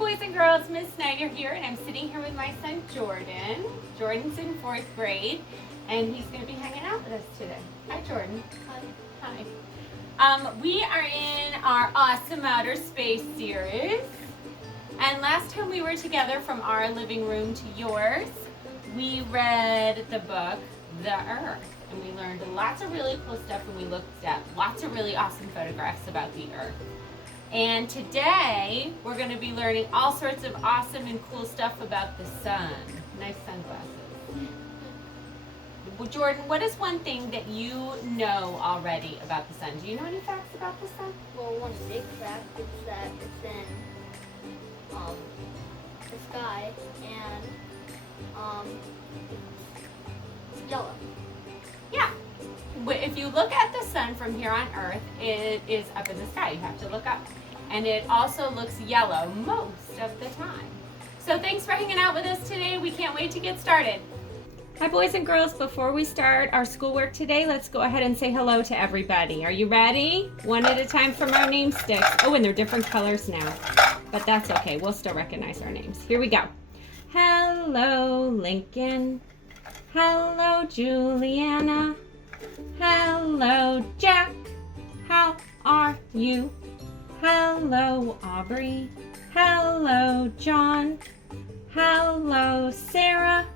boys and girls, Miss Snyder here, and I'm sitting here with my son Jordan. Jordan's in 4th grade, and he's going to be hanging out with us today. Hi, Jordan. Hi. Hi. We are in our Awesome Outer Space series, and last time we were together from our living room to yours, we read the book, The Earth, and we learned lots of really cool stuff, and we looked at lots of really awesome photographs about the Earth. And today, we're going to be learning all sorts of awesome and cool stuff about the sun. Nice sunglasses. Well, Jordan, what is one thing that you know already about the sun? Do you know any facts about the sun? Well, one big fact is that it's in the sky and it's yellow. Yeah. If you look at the sun from here on Earth, it is up in the sky. You have to look up. And it also looks yellow most of the time. So thanks for hanging out with us today. We can't wait to get started. Hi, boys and girls. Before we start our schoolwork today, let's go ahead and say hello to everybody. Are you ready? One at a time from our name sticks. Oh, and they're different colors now. But that's okay. We'll still recognize our names. Here we go. Hello, Lincoln. Hello, Juliana. Hello, Jack. How are you? Hello, Aubrey. Hello, John. Hello, Sarah.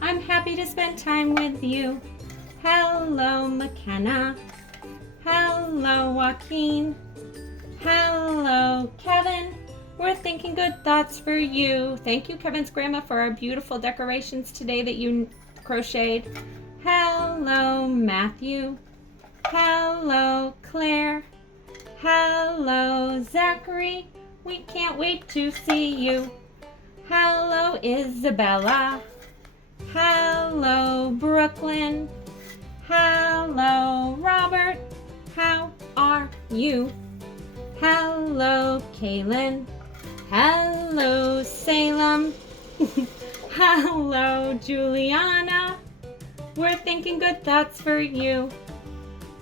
I'm happy to spend time with you. Hello, McKenna. Hello, Joaquin. Hello, Kevin. We're thinking good thoughts for you. Thank you, Kevin's grandma, for our beautiful decorations today that you crocheted. Hello, Matthew. Hello, Claire. Hello, Zachary. We can't wait to see you. Hello, Isabella. Hello, Brooklyn. Hello, Robert. How are you? Hello, Kaylin. Hello, Salem. Hello, Juliana. We're thinking good thoughts for you.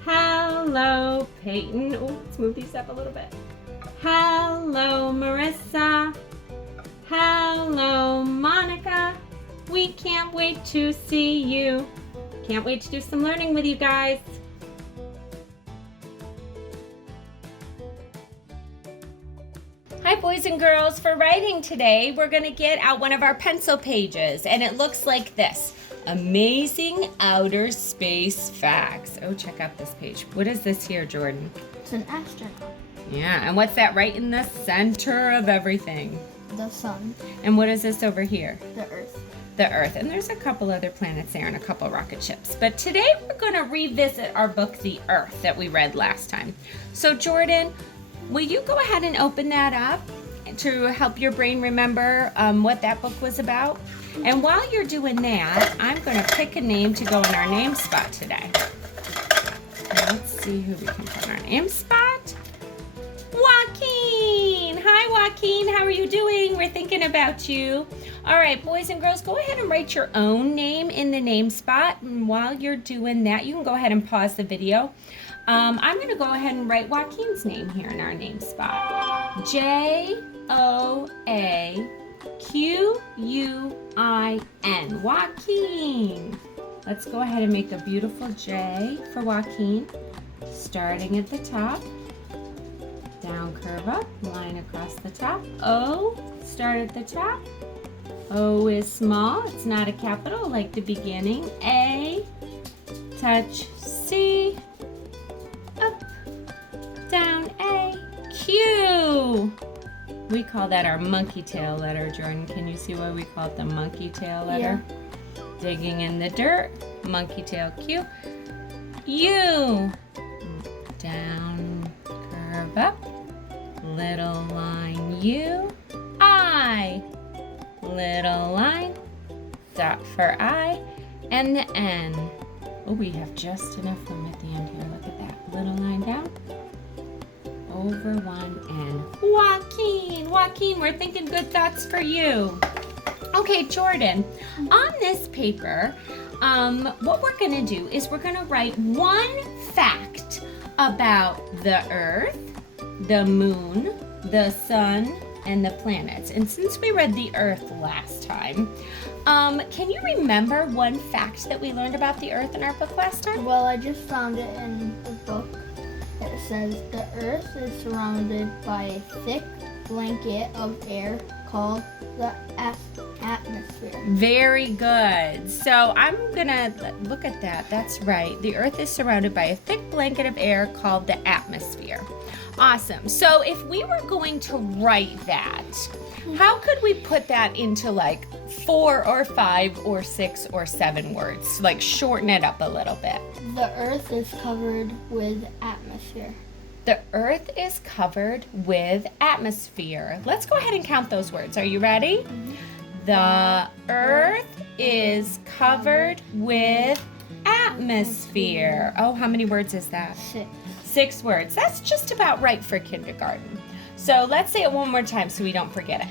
Hello, Peyton. Oh, let's move these up a little bit. Hello, Marissa. Hello, Monica. We can't wait to see you. Can't wait to do some learning with you guys. Hi, boys and girls. For writing today, we're going to get out one of our pencil pages, and it looks like this. Amazing Outer Space Facts. Oh, check out this page. What is this here, Jordan? It's an astronaut. Yeah, and what's that right in the center of everything? The sun. And what is this over here? The earth. The Earth. And there's a couple other planets there and a couple rocket ships. But today we're going to revisit our book, The Earth, that we read last time. So, Jordan, will you go ahead and open that up to help your brain remember what that book was about? And while you're doing that, I'm going to pick a name to go in our name spot today. Let's see who we can put in our name spot. Joaquin! Hi, Joaquin. How are you doing? We're thinking about you. All right, boys and girls, go ahead and write your own name in the name spot. And while you're doing that, you can go ahead and pause the video. I'm going to go ahead and write Joaquin's name here in our name spot. Joaquin. Joaquin. Let's go ahead and make a beautiful J for Joaquin. Starting at the top. Down, curve up, line across the top. O, start at the top. O is small, it's not a capital like the beginning. A, touch C, up, down A, Q. We call that our monkey tail letter, Jordan. Can you see why we call it the monkey tail letter? Yeah. Digging in the dirt, monkey tail Q. U, down, curve up, little line U. I, little line, dot for I, and the N. Oh, we have just enough room at the end here. Look at that. Little line down, over one N. Joaquin, we're thinking good thoughts for you. Okay, Jordan, on this paper, what we're going to do is we're going to write one fact about the Earth, the moon, the sun, and the planets. And since we read the Earth last time, can you remember one fact that we learned about the Earth in our book last time? Well, I just found it in the book. It says the Earth is surrounded by a thick blanket of air called the atmosphere. Very good. So I'm gonna look at that. That's right. The Earth is surrounded by a thick blanket of air called the atmosphere. Awesome. So if we were going to write that, how could we put that into like 4 or 5 or 6 or 7 words? Like shorten it up a little bit. The Earth is covered with atmosphere. The Earth is covered with atmosphere. Let's go ahead and count those words. Are you ready? The Earth is covered with atmosphere. Oh, how many words is that? 6. 6 words. That's just about right for kindergarten. So let's say it one more time so we don't forget it.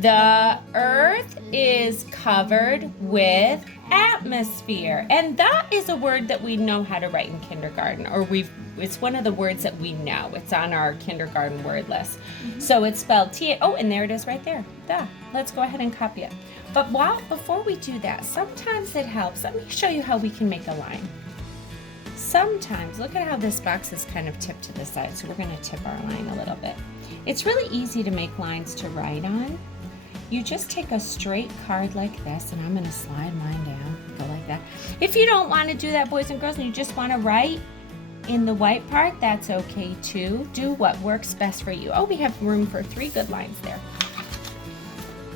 The Earth is covered with atmosphere. And that is a word that we know how to write in kindergarten, or it's one of the words that we know. It's on our kindergarten word list. So it's spelled T. Oh, and there it is right there. Duh. Let's go ahead and copy it. But before we do that, sometimes it helps. Let me show you how we can make a line. Sometimes, look at how this box is kind of tipped to the side, so we're going to tip our line a little bit. It's really easy to make lines to write on. You just take a straight card like this, and I'm going to slide mine down, go like that. If you don't want to do that, boys and girls, and you just want to write in the white part, that's okay too. Do what works best for you. Oh, we have room for 3 good lines there.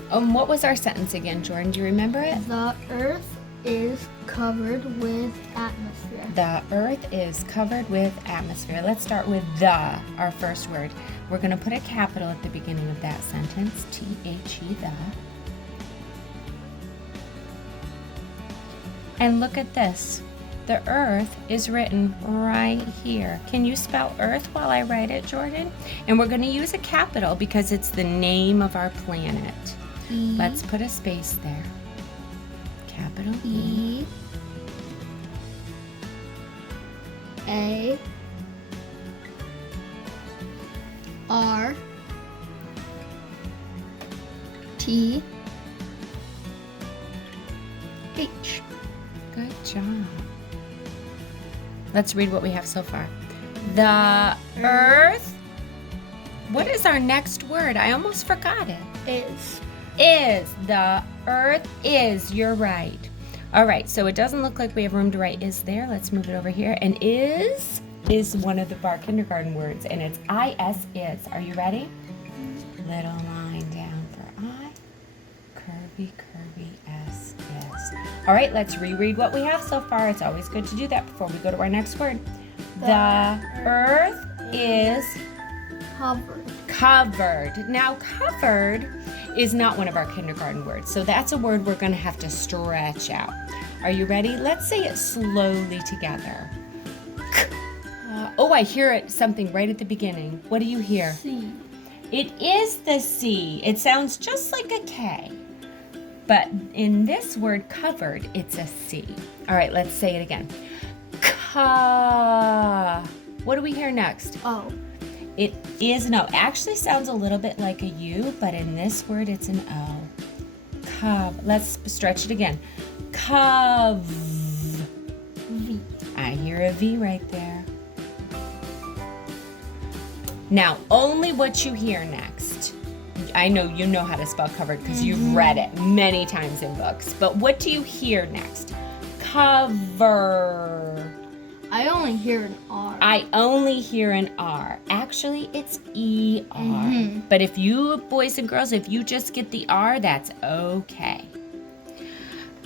What was our sentence again, Jordan? Do you remember it? The Earth is covered with atmosphere. The Earth is covered with atmosphere. Let's start with the, our first word. We're going to put a capital at the beginning of that sentence. T-H-E, the. And look at this. The Earth is written right here. Can you spell Earth while I write it, Jordan? And we're going to use a capital because it's the name of our planet. E. Let's put a space there. Capital E. E. A. R. T. H. Good job. Let's read what we have so far. The Earth. What is our next word? I almost forgot it. Is. Is. The Earth is. You're right. All right, so it doesn't look like we have room to write is there. Let's move it over here. And is one of our kindergarten words, and it's I-S is. Are you ready? Little line down for I. Curvy, curvy, S is. All right, let's reread what we have so far. It's always good to do that before we go to our next word. The Earth is Covered. covered. Now, covered is not one of our kindergarten words, so that's a word we're going to have to stretch out. Are you ready? Let's say it slowly together. Oh, I hear it, something right at the beginning. What do you hear? C. It is the C. It sounds just like a K. But in this word covered, it's a C. All right, let's say it again. What do we hear next? O. It is an O. Actually sounds a little bit like a U, but in this word, it's an O. Let's stretch it again. V. I hear a V right there. Now, only what you hear next. I know you know how to spell covered because you've read it many times in books. But what do you hear next? Cover. I only hear an R. I only hear an R. Actually, it's E-R. But if you, boys and girls, if you just get the R, that's okay.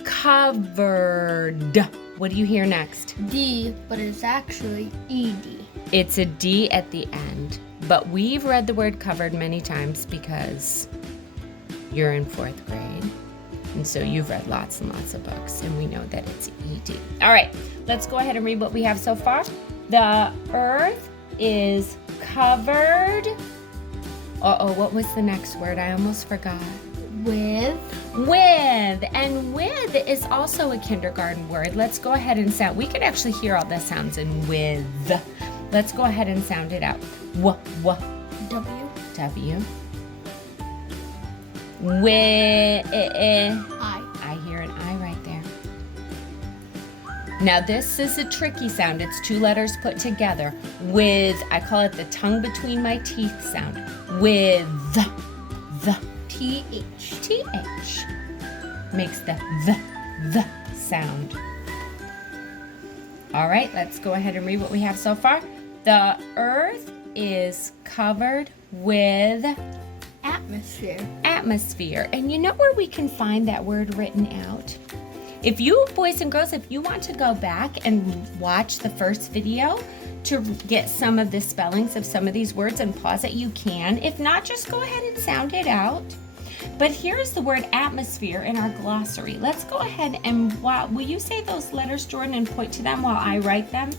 Covered. What do you hear next? D, but it's actually ED. It's a D at the end. But we've read the word covered many times because you're in 4th grade. And so you've read lots and lots of books, and we know that it's ED. All right, let's go ahead and read what we have so far. The Earth is covered. Uh-oh, what was the next word? I almost forgot. With. With. And with is also a kindergarten word. Let's go ahead and sound. We can actually hear all the sounds in with. Let's go ahead and sound it out. W, W. W. With I. I hear an I right there. Now this is a tricky sound. It's two letters put together with, I call it the tongue between my teeth sound. With the TH. TH makes the sound. All right, let's go ahead and read what we have so far. The earth is covered with Atmosphere. And you know where we can find that word written out? If you, boys and girls, if you want to go back and watch the first video to get some of the spellings of some of these words and pause it, you can. If not, just go ahead and sound it out. But here's the word atmosphere in our glossary. Let's go ahead and, will you say those letters, Jordan, and point to them while I write them?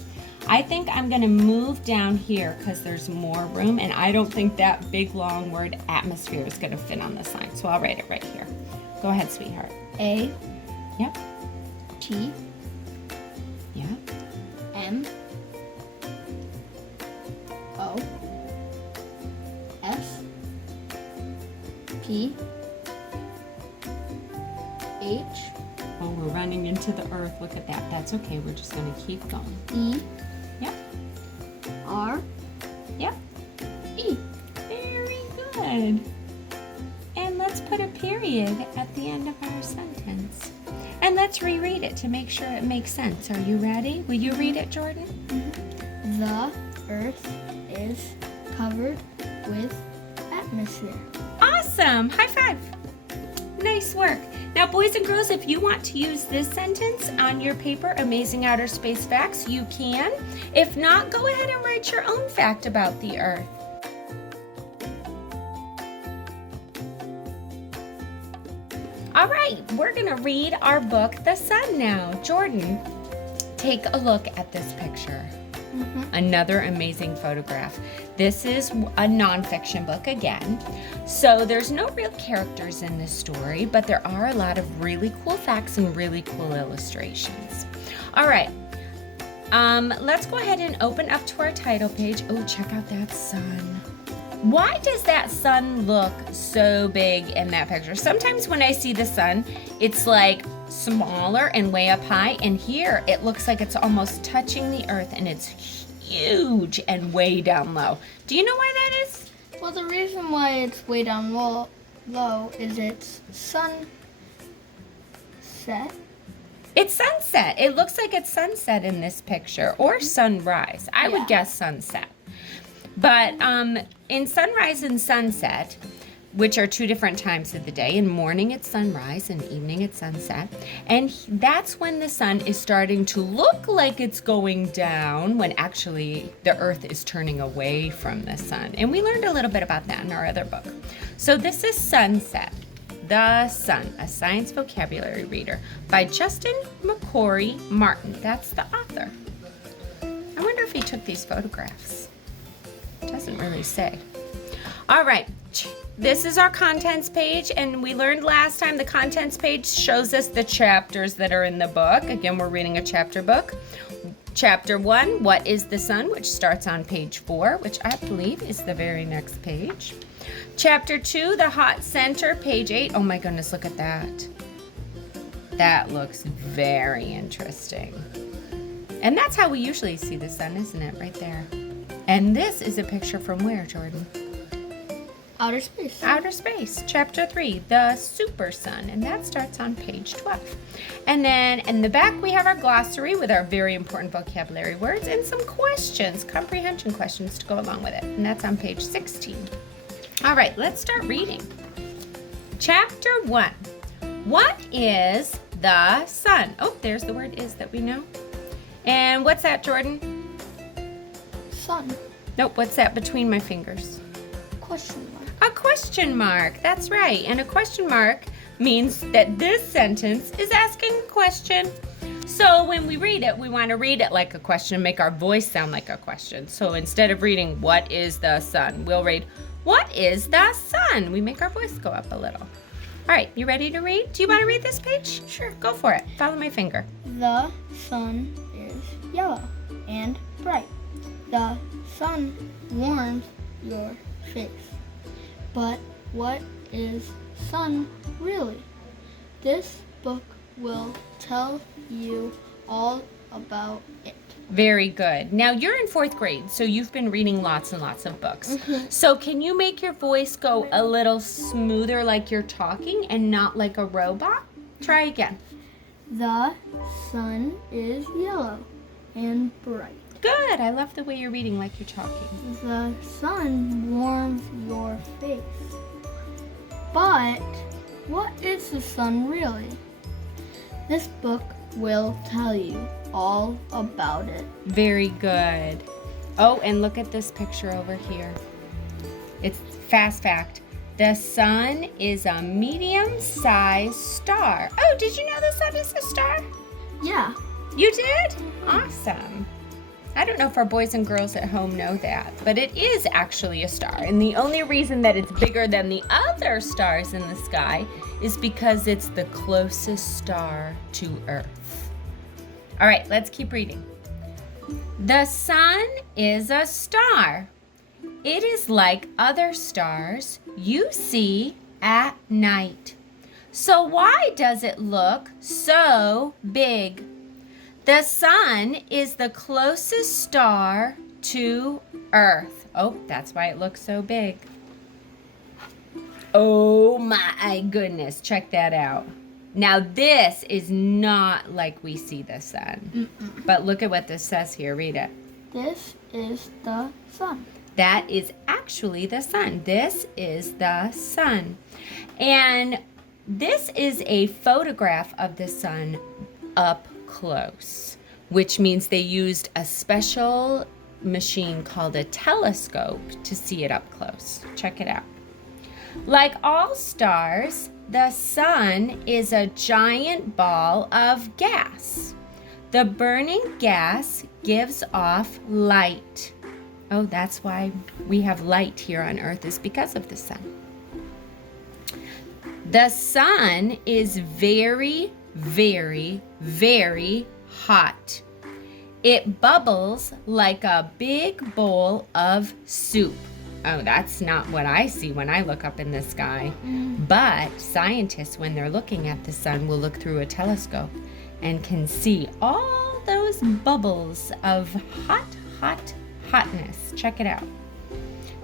I think I'm going to move down here because there's more room, and I don't think that big long word atmosphere is going to fit on the sign. So I'll write it right here. Go ahead, sweetheart. A. Yep. T. Yeah. M. O. S. P. H. Oh, we're running into the earth. Look at that. That's okay. We're just going to keep going. E. Yep. R. Yep. E. Very good. And let's put a period at the end of our sentence. And let's reread it to make sure it makes sense. Are you ready? Will you read it, Jordan? The earth is covered with atmosphere. Awesome. High five. Nice work. Now, boys and girls, if you want to use this sentence on your paper, Amazing Outer Space Facts, you can. If not, go ahead and write your own fact about the earth. All right, we're going to read our book, The Sun, now. Jordan, take a look at this picture. Another amazing photograph. This is a nonfiction book again. So there's no real characters in this story, but there are a lot of really cool facts and really cool illustrations. All right, let's go ahead and open up to our title page. Oh, check out that sun. Why does that sun look so big in that picture? Sometimes when I see the sun, it's like smaller and way up high, and here it looks like it's almost touching the earth, and it's huge and way down low. Do you know why that is? Well, the reason why it's way down low is it's sunset. It's sunset. It looks like it's sunset in this picture, or sunrise. I would guess sunset. But in sunrise and sunset, which are two different times of the day, in morning it's sunrise and evening it's sunset, and that's when the sun is starting to look like it's going down, when actually the earth is turning away from the sun. And we learned a little bit about that in our other book. So this is Sunset, The Sun, a Science Vocabulary Reader by Justin McCory Martin. That's the author. I wonder if he took these photographs. Doesn't really say. All right, this is our contents page, and we learned last time the contents page shows us the chapters that are in the book. Again, we're reading a chapter book. Chapter 1, What is the Sun, which starts on page 4, which I believe is the very next page. Chapter 2, The Hot Center, page 8. Oh my goodness, look at that. That looks very interesting. And that's how we usually see the sun, isn't it? Right there. And this is a picture from where, Jordan? Outer space. Outer space. Chapter 3, The Super Sun, and that starts on page 12. And then in the back we have our glossary with our very important vocabulary words and some questions, comprehension questions to go along with it. And that's on page 16. All right, let's start reading. Chapter 1. What is the sun? Oh, there's the word is that we know. And what's that, Jordan? Sun. Nope, what's that between my fingers? Question mark. A question mark, that's right. And a question mark means that this sentence is asking a question. So when we read it, we want to read it like a question and make our voice sound like a question. So instead of reading, what is the sun? We'll read, what is the sun? We make our voice go up a little. All right, you ready to read? Do you want to read this page? Sure, go for it. Follow my finger. The sun is yellow and bright. The sun warms your face. But what is sun really? This book will tell you all about it. Very good. Now you're in 4th grade, so you've been reading lots and lots of books. So can you make your voice go a little smoother like you're talking and not like a robot? Try again. The sun is yellow and bright. Good. I love the way you're reading like you're talking. The sun warms your face. But what is the sun really? This book will tell you all about it. Very good. Oh, and look at this picture over here. It's fast fact. The sun is a medium-sized star. Oh, did you know the sun is a star? Yeah. You did? Awesome. I don't know if our boys and girls at home know that, but it is actually a star. And the only reason that it's bigger than the other stars in the sky is because it's the closest star to Earth. All right, let's keep reading. The sun is a star. It is like other stars you see at night. So why does it look so big? The sun is the closest star to Earth. Oh, that's why it looks so big. Oh my goodness, check that out. Now this is not like we see the sun. But look at what this says here, read it. This is the sun. That is actually the sun. This is the sun. And this is a photograph of the sun up close, which means they used a special machine called a telescope to see it up close. Check it out. Like all stars, the sun is a giant ball of gas. The burning gas gives off light. Oh, that's why we have light here on Earth, is because of the sun. The sun is very, very, very hot. It bubbles like a big bowl of soup. Oh, that's not what I see when I look up in the sky. But scientists, when they're looking at the sun, will look through a telescope and can see all those bubbles of hotness. Check it out.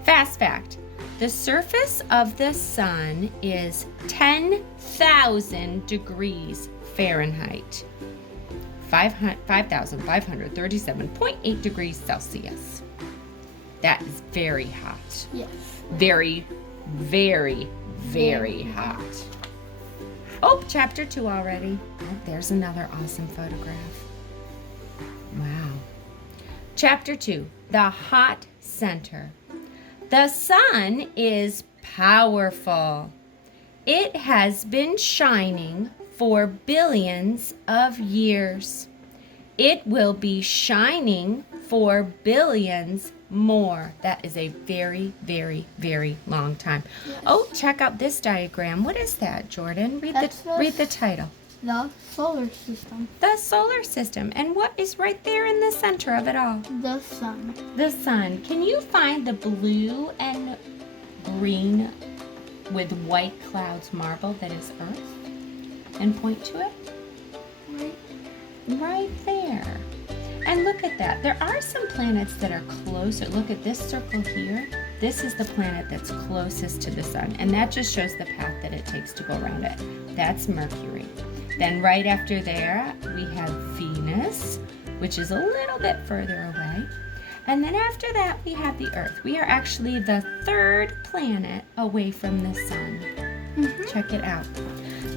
Fast fact. The surface of the sun is 10,000 degrees Fahrenheit. 5,537.8 degrees Celsius. That is very hot. Yes. Very, very, very hot. Oh, chapter 2 already. Oh, there's another awesome photograph. Wow. Chapter 2, the hot center. The sun is powerful. It has been shining for billions of years. It will be shining for billions more. That is a very, very, very long time. Yes. Oh, check out this diagram. What is that, Jordan? Read the title. The solar system. The solar system. And what is right there in the center of it all? The sun. The sun. Can you find the blue and green with white clouds marble that is Earth? And point to it? Right there. And look at that. There are some planets that are closer. Look at this circle here. This is the planet that's closest to the sun. And that just shows the path that it takes to go around it. That's Mercury. Then right after there, we have Venus, which is a little bit further away. And then after that, we have the Earth. We are actually the 3rd planet away from the sun. Check it out.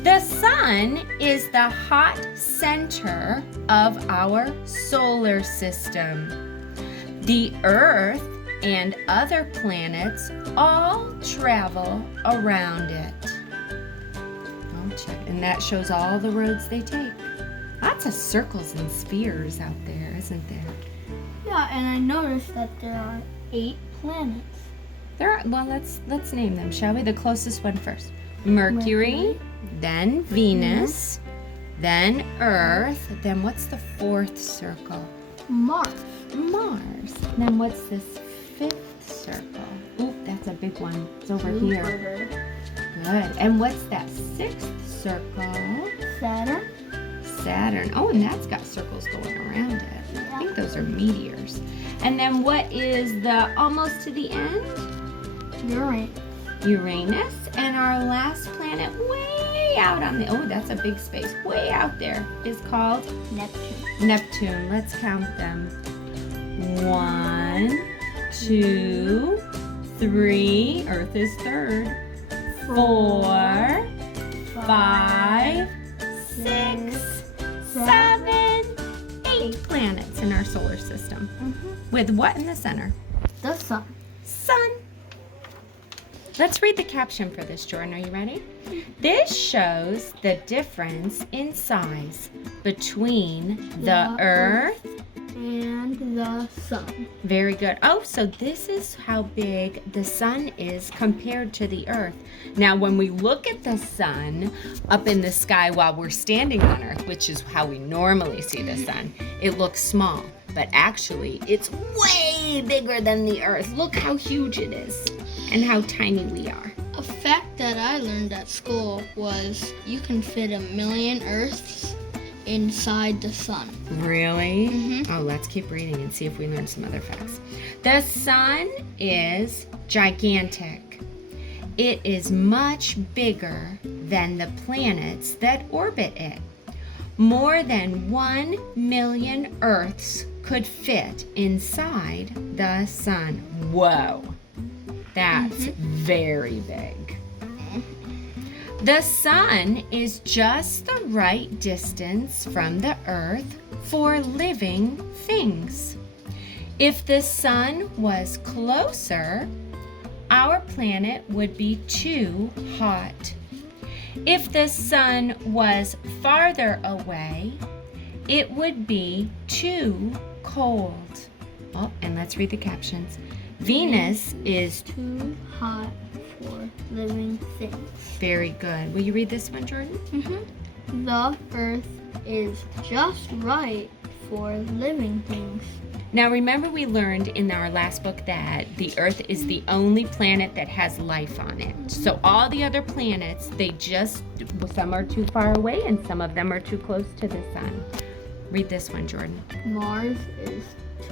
The sun is the hot center of our solar system. The Earth and other planets all travel around it. Oh, check. And that shows all the roads they take. Lots of circles and spheres out there, isn't there? Yeah, and I noticed that there are 8 planets. There are, well, let's name them, shall we? The closest one first. Mercury, then Venus, then Earth, then what's the 4th circle? Mars. Mars. Then what's this 5th circle? Oop, that's a big one. It's over here. Jupiter. good. And what's that sixth circle? Saturn. Saturn. Oh, and that's got circles going around it. I think those are meteors. And then what is the almost to the end? Uranus. Uranus. And our last planet way out on the, oh, that's a big space, way out there, is called Neptune. Neptune. Let's count them. 1, 2, 3. Earth is third. 4, 5, 6, 7, 8 planets in our solar system. With what in the center? The sun. Sun. Let's read the caption for this, Jordan. Are you ready? This shows the difference in size between the Earth and the sun. Very good. Oh, so this is how big the sun is compared to the Earth. Now, when we look at the sun up in the sky while we're standing on Earth, which is how we normally see the sun, it looks small. But actually, it's way bigger than the Earth. Look how huge it is and how tiny we are. A fact that I learned at school was you can fit 1,000,000 Earths inside the sun. Really? Oh, let's keep reading and see if we learn some other facts. The sun is gigantic. It is much bigger than the planets that orbit it. More than 1,000,000 Earths could fit inside the sun. Whoa. That's very big. The sun is just the right distance from the Earth for living things. If the sun was closer, our planet would be too hot. If the sun was farther away, it would be too cold. Oh, and let's read the captions. Venus is Too hot for living things. very good. Will you read this one, Jordan? The Earth is just right for living things. Now remember we learned in our last book that the Earth is the only planet that has life on it. So all the other planets, some are too far away and some of them are too close to the sun. Read this one, Jordan. Mars is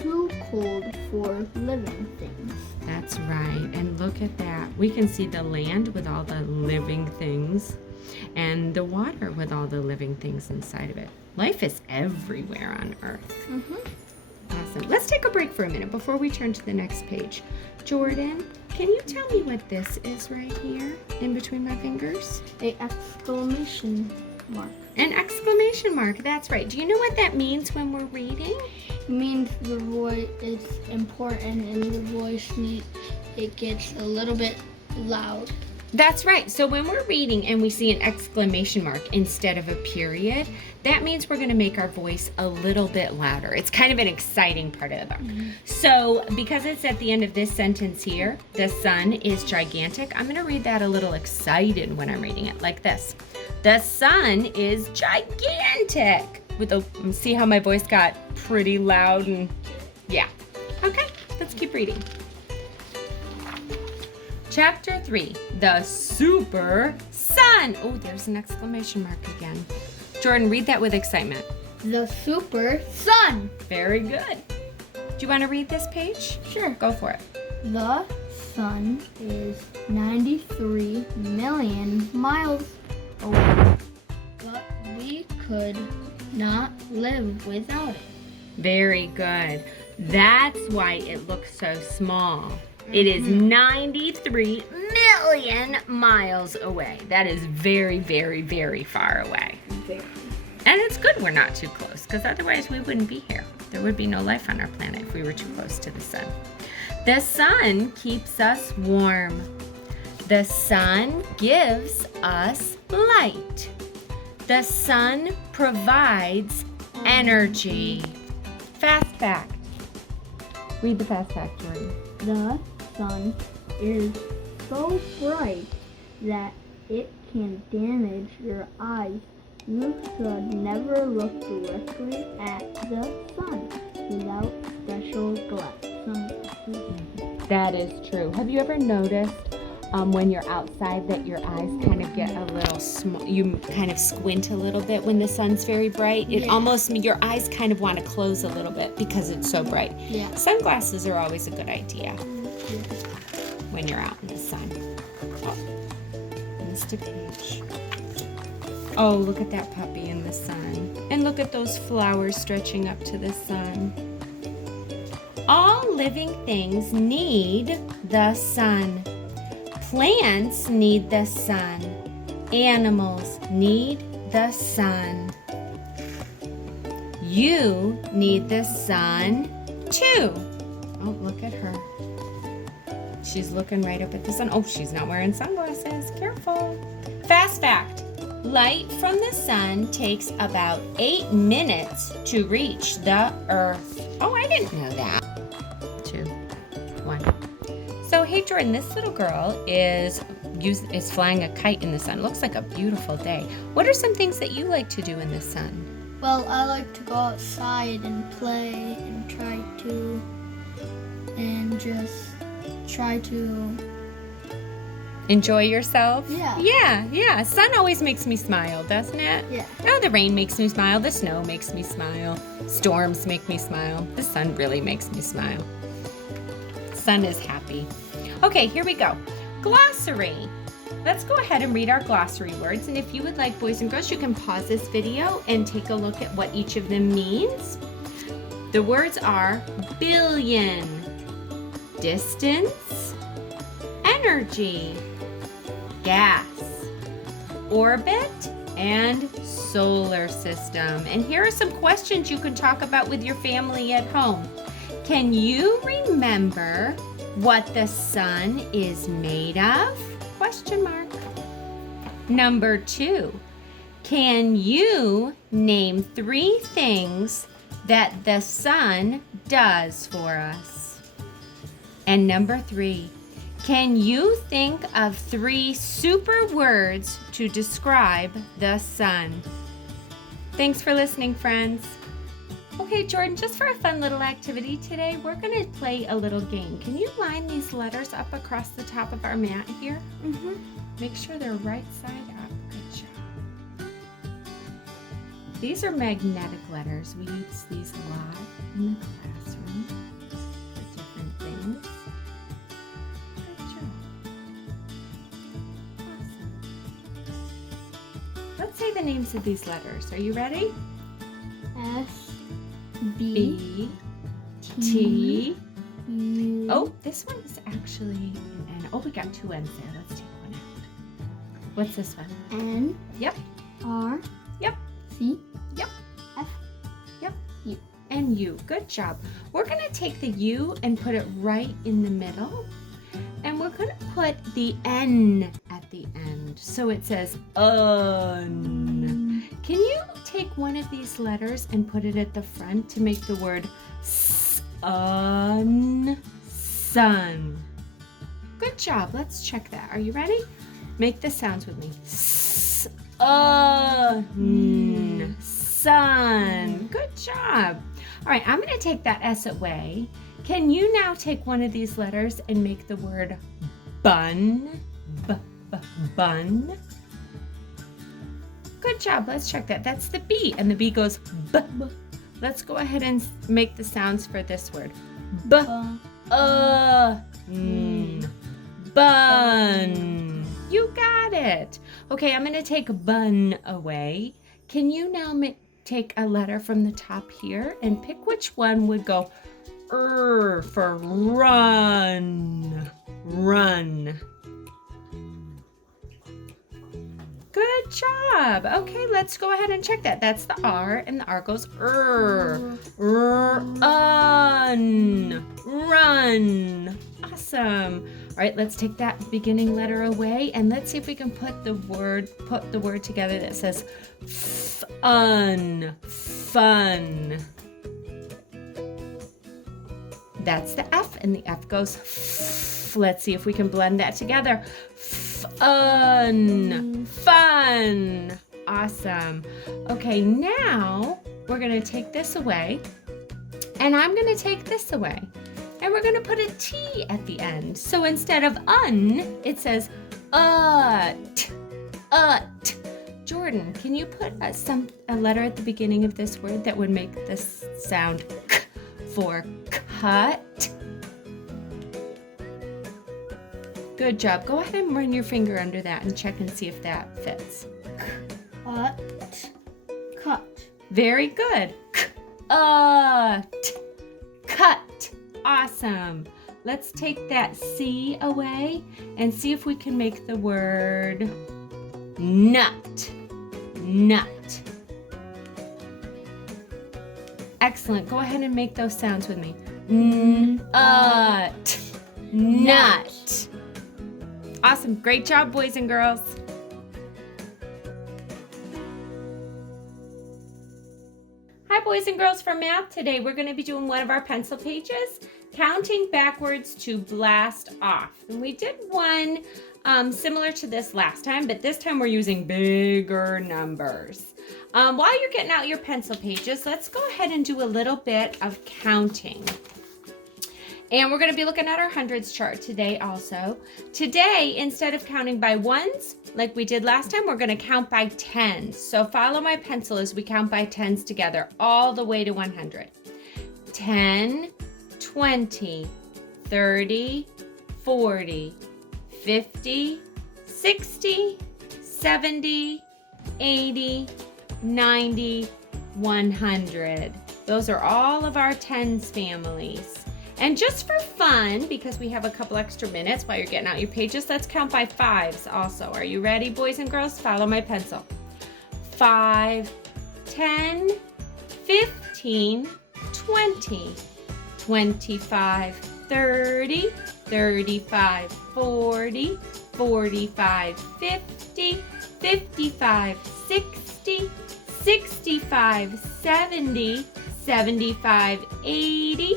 too cold for living things. That's right. And look at that. We can see the land with all the living things and the water with all the living things inside of it. Life is everywhere on Earth. Awesome. Let's take a break for a minute before we turn to the next page. Jordan, can you tell me what this is right here in between my fingers? A exclamation mark. An exclamation mark. That's right. Do you know what that means when we're reading? It means the voice is important and the voice it gets a little bit loud. That's right. So when we're reading and we see an exclamation mark instead of a period, that means we're going to make our voice a little bit louder. It's kind of an exciting part of the book. So because it's at the end of this sentence here, the sun is gigantic, I'm going to read that a little excited when I'm reading it, like this. The sun is gigantic. See how my voice got pretty loud and yeah. Okay, let's keep reading. Chapter 3, the super sun. Oh, there's an exclamation mark again. Jordan, read that with excitement. The super sun. Very good. Do you want to read this page? Sure. Go for it. The sun is 93 million miles away, but we could not live without it. Very good. That's why it looks so small. It is 93 million miles away. That is very, very, very far away. Very. And it's good we're not too close, because otherwise we wouldn't be here. There would be no life on our planet if we were too close to the sun. The sun keeps us warm. The sun gives us light. The sun provides energy. Fast fact. Read the fast fact, Jordan. The sun is so bright that it can damage your eyes. You should never look directly at the sun without special sunglasses. That is true. Have you ever noticed when you're outside that your eyes kind of get a little small. You kind of squint a little bit when the sun's very bright. It Yeah. almost, your eyes kind of want to close a little bit because it's so bright. Yeah. Sunglasses are always a good idea when you're out in the sun. Oh, missed a page. Oh, look at that puppy in the sun. And look at those flowers stretching up to the sun. All living things need the sun. Plants need the sun. Animals need the sun. You need the sun too. Oh, look at her. She's looking right up at the sun. Oh, she's not wearing sunglasses. Careful. Fast fact. Light from the sun takes about 8 minutes to reach the earth. Oh, I didn't know that. 2, 1. So, hey Jordan, this little girl is flying a kite in the sun. Looks like a beautiful day. What are some things that you like to do in the sun? Well, I like to go outside and play and just try to. Enjoy yourself? Yeah. Yeah. Sun always makes me smile, doesn't it? Yeah. Oh, the rain makes me smile. The snow makes me smile. Storms make me smile. The sun really makes me smile. Sun is happy. Okay, here we go. Glossary. Let's go ahead and read our glossary words. And if you would like, boys and girls, you can pause this video and take a look at what each of them means. The words are billion, distance, energy, gas, orbit, and solar system. And here are some questions you can talk about with your family at home. Can you remember what the sun is made of? Question mark. Number 2, can you name 3 things that the sun does for us? And number 3, can you think of 3 super words to describe the sun? Thanks for listening, friends. Okay, Jordan, just for a fun little activity today, we're going to play a little game. Can you line these letters up across the top of our mat here? Mm-hmm. Make sure they're right side up. Good job. These are magnetic letters. We use these a lot in the classroom for different things. Good job. Awesome. Let's say the names of these letters. Are you ready? S, B, B, T. U. Oh, this one is actually an N. Oh, we got 2 N's there. Let's take one out. What's this one? N. Yep. R. Yep. C. Yep. F. Yep. U. And U. Good job. We're going to take the U and put it right in the middle. And we're going to put the N at the end. So it says un. Can you take one of these letters and put it at the front to make the word sun? Sun. Good job. Let's check that. Are you ready? Make the sounds with me. Sun. Good job. All right, I'm going to take that S away. Can you now take one of these letters and make the word bun? Bun. Good job. Let's check that. That's the B, and the B goes b. Let's go ahead and make the sounds for this word. Bun. You got it. Okay, I'm going to take bun away. Can you now take a letter from the top here and pick which one would go for run. Run. Good job. Okay, let's go ahead and check that. That's the R, and the R goes Run. Awesome. All right, let's take that beginning letter away, and let's see if we can put the word together that says fun. That's the F, and the F goes f. Let's see if we can blend that together. Fun. Awesome. Okay, now we're going to take this away, and I'm going to take this away. And we're gonna put a T at the end. So instead of it says ut. Jordan, can you put a letter at the beginning of this word that would make this sound k for cut? Good job. Go ahead and run your finger under that and check and see if that fits. Cut. Very good. Cut. Awesome. Let's take that C away and see if we can make the word nut. Nut. Excellent. Go ahead and make those sounds with me. Nut. Nut. Awesome. Great job, boys and girls. Hi, boys and girls. For math today, we're going to be doing one of our pencil pages, counting backwards to blast off. And we did one similar to this last time, but this time we're using bigger numbers. While you're getting out your pencil pages, let's go ahead and do a little bit of counting. And we're going to be looking at our hundreds chart today also. Today, instead of counting by ones, like we did last time, we're going to count by tens. So follow my pencil as we count by tens together all the way to 100. 10, 20, 30, 40, 50, 60, 70, 80, 90, 100. Those are all of our tens families. And just for fun, because we have a couple extra minutes while you're getting out your pages, let's count by fives also. Are you ready, boys and girls? Follow my pencil. 5, 10, 15, 20, 25, 30, 35, 40, 45, 50, 55, 60, 65, 70, 75, 80,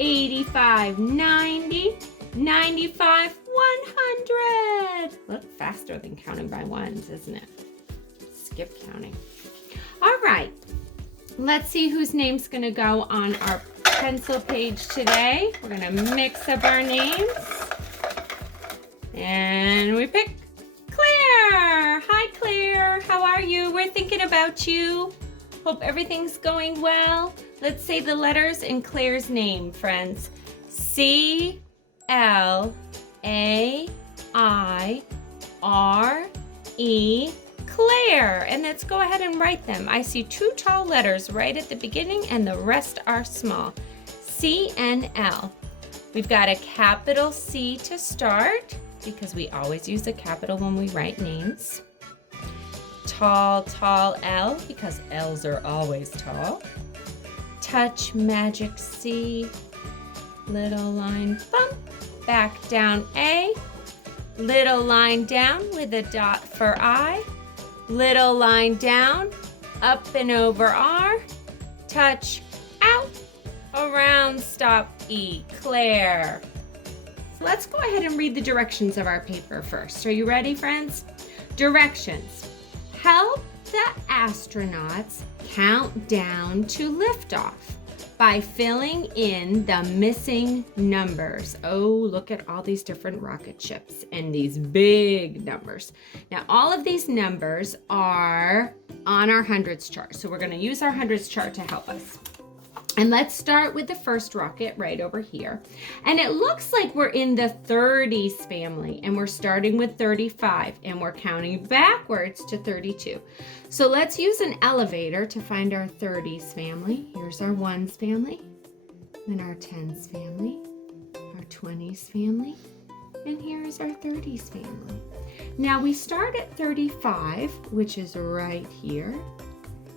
85, 90, 95, 100. Look, faster than counting by ones, isn't it? Skip counting. All right, let's see whose name's gonna go on our pencil page today. We're gonna mix up our names. And we pick Claire. Hi, Claire. How are you? We're thinking about you. Hope everything's going well. Let's say the letters in Claire's name, friends. C-L-A-I-R-E, Claire. And let's go ahead and write them. I see two tall letters right at the beginning and the rest are small. C-N-L. We've got a capital C to start because we always use a capital when we write names. Tall, tall L because L's are always tall. Touch, magic C, little line bump, back down A, little line down with a dot for I, little line down, up and over R, touch, out, around, stop, E, Claire. Let's go ahead and read the directions of our paper first. Are you ready, friends? Directions. Help the astronauts count down to liftoff by filling in the missing numbers. Oh, look at all these different rocket ships and these big numbers. Now, all of these numbers are on our hundreds chart. So we're going to use our hundreds chart to help us. And let's start with the first rocket right over here. And it looks like we're in the 30s family and we're starting with 35 and we're counting backwards to 32. So let's use an elevator to find our 30s family. Here's our ones family, then our tens family, our 20s family, and here's our 30s family. Now we start at 35, which is right here,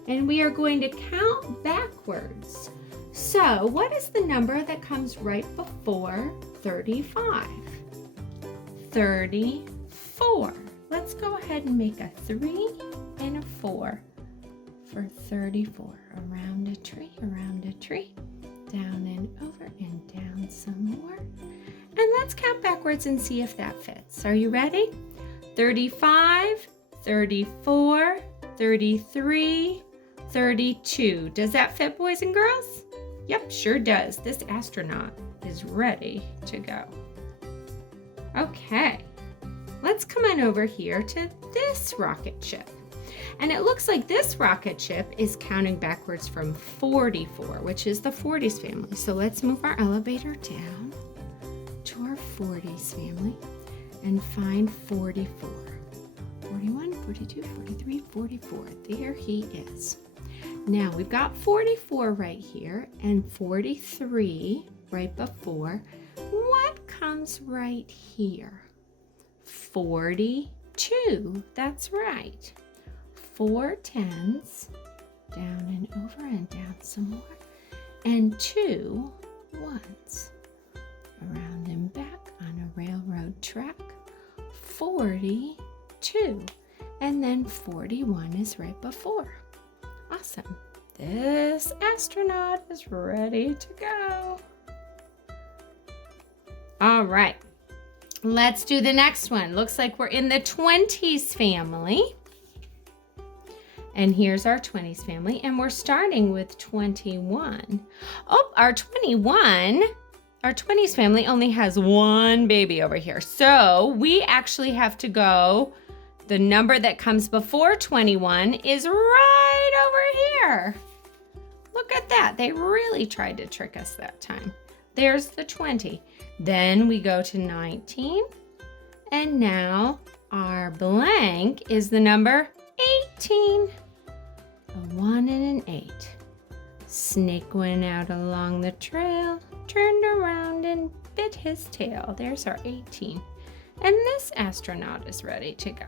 and we are going to count backwards. So what is the number that comes right before 35? 34. Let's go ahead and make a 3 and a 4 for 34. Around a tree, down and over and down some more. And let's count backwards and see if that fits. Are you ready? 35, 34, 33, 32. Does that fit, boys and girls? Yep, sure does. This astronaut is ready to go. Okay, let's come on over here to this rocket ship. And it looks like this rocket ship is counting backwards from 44, which is the 40s family. So let's move our elevator down to our 40s family and find 44. 41, 42, 43, 44. There he is. Now we've got 44 right here and 43 right before. What comes right here? 42. That's right. 4 10s, down and over and down some more, and 2 1s. Around and back on a railroad track. 42. And then 41 is right before. Awesome. This astronaut is ready to go. All right. Let's do the next one. Looks like we're in the 20s family. And here's our 20s family, and we're starting with 21. Oh, our 20s family only has one baby over here. So we actually have to go, the number that comes before 21 is right over here. Look at that. They really tried to trick us that time. There's the 20. Then we go to 19. And now our blank is the number 18. A 1 and an 8. Snake went out along the trail, turned around and bit his tail. There's our 18. And this astronaut is ready to go.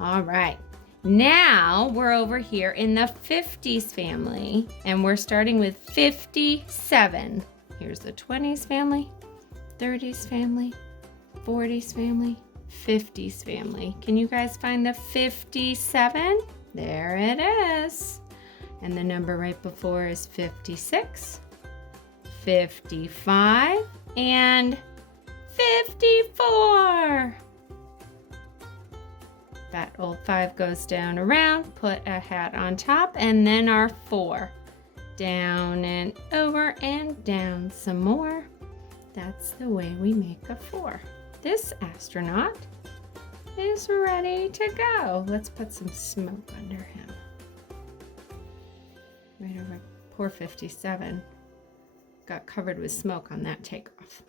All right. Now we're over here in the 50s family, and we're starting with 57. Here's the 20s family, 30s family, 40s family, 50s family. Can you guys find the 57? There it is. And the number right before is 56, 55, and 54. That old 5 goes down around, put a hat on top, and then our 4. Down and over and down some more. That's the way we make a 4. This astronaut is ready to go. Let's put some smoke under him. Right over, poor 57. Got covered with smoke on that takeoff.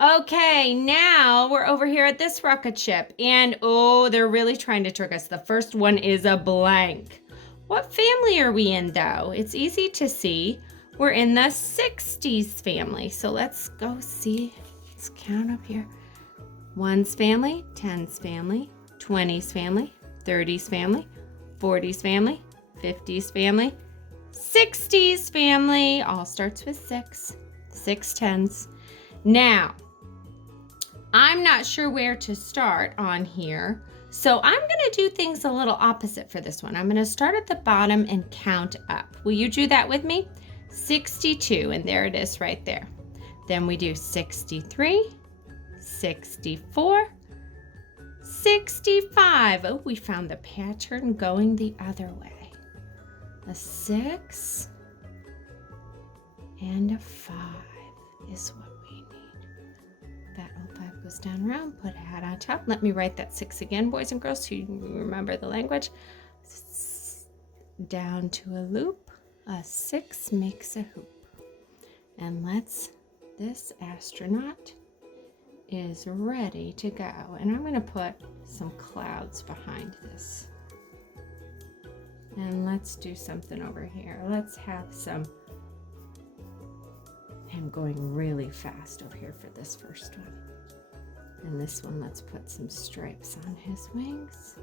Okay, now we're over here at this rocket ship, and oh, they're really trying to trick us. The first one is a blank. What family are we in, though? It's easy to see. We're in the 60s family. So let's go see. Let's count up here. 1's family, 10's family, 20's family, 30's family, 40's family, 50's family, 60's family. All starts with 6. 6 10s. Now, I'm not sure where to start on here, so I'm going to do things a little opposite for this one. I'm going to start at the bottom and count up. Will you do that with me? 62, and there it is right there. Then we do 63, 64, 65. Oh, we found the pattern going the other way. A 6 and a 5 is what we need. That old 5 goes down around, put a hat on top. Let me write that 6 again, boys and girls, so you remember the language. Down to a loop. A 6 makes a hoop. And this astronaut is ready to go. And I'm going to put some clouds behind this. And let's do something over here. Let's have him going really fast over here for this first one. And this one, let's put some stripes on his wings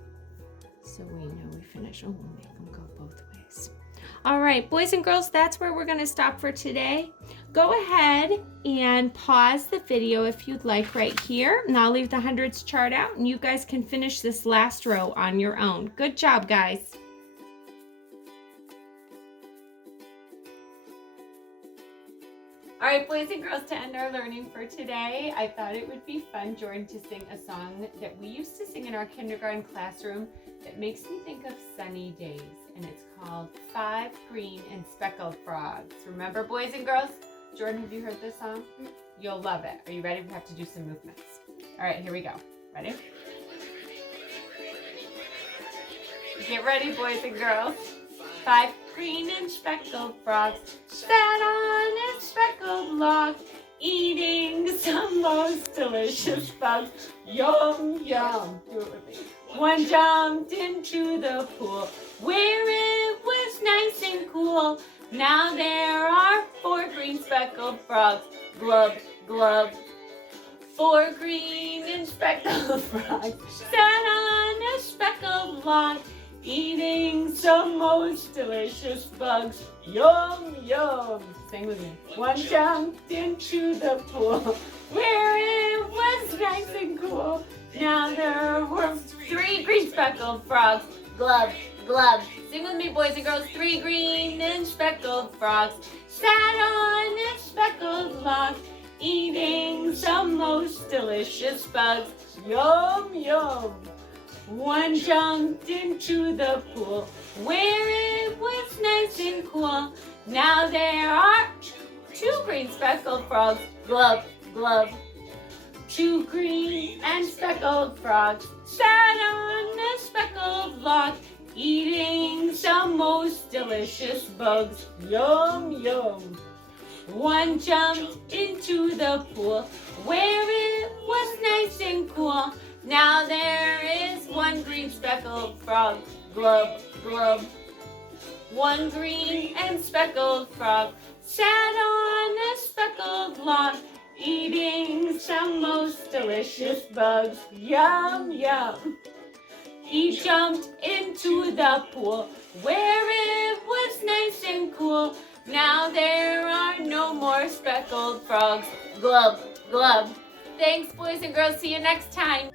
so we know we finish. Oh, we'll make them go both ways. All right, boys and girls, that's where we're going to stop for today. Go ahead and pause the video if you'd like right here, and I'll leave the hundreds chart out, and you guys can finish this last row on your own. Good job, guys. All right, boys and girls, to end our learning for today, I thought it would be fun, Jordan, to sing a song that we used to sing in our kindergarten classroom that makes me think of sunny days. And it's called 5 Green and Speckled Frogs. Remember, boys and girls? Jordan, have you heard this song? You'll love it. Are you ready? We have to do some movements. All right, here we go. Ready? Get ready, boys and girls. 5 green and speckled frogs sat on a speckled log, eating some most delicious bugs. Yum, yum. Do it with me. One jumped into the pool where it was nice and cool. Now there are 4 green speckled frogs. Glub, glub. 4 green and speckled frogs sat on a speckled log, eating some most delicious bugs. Yum, yum. Sing with me. One jumped into the pool where it was nice and cool. Now there were 3 green speckled frogs. Glub, glub. Sing with me, boys and girls. 3 green and speckled frogs sat on a speckled log, eating some most delicious bugs. Yum, yum. One jumped into the pool where it was nice and cool. Now there are 2 green speckled frogs. Glub, glub. 2 green and speckled frogs sat on a speckled log, eating some most delicious bugs. Yum, yum. One jumped into the pool where it was nice and cool. Now there is 1 green speckled frog. Glub, glub. 1 green and speckled frog sat on a speckled log, eating some most delicious bugs. Yum, yum. He jumped into the pool where it was nice and cool. Now there are no more speckled frogs. Glub, glub. Thanks, boys and girls. See you next time.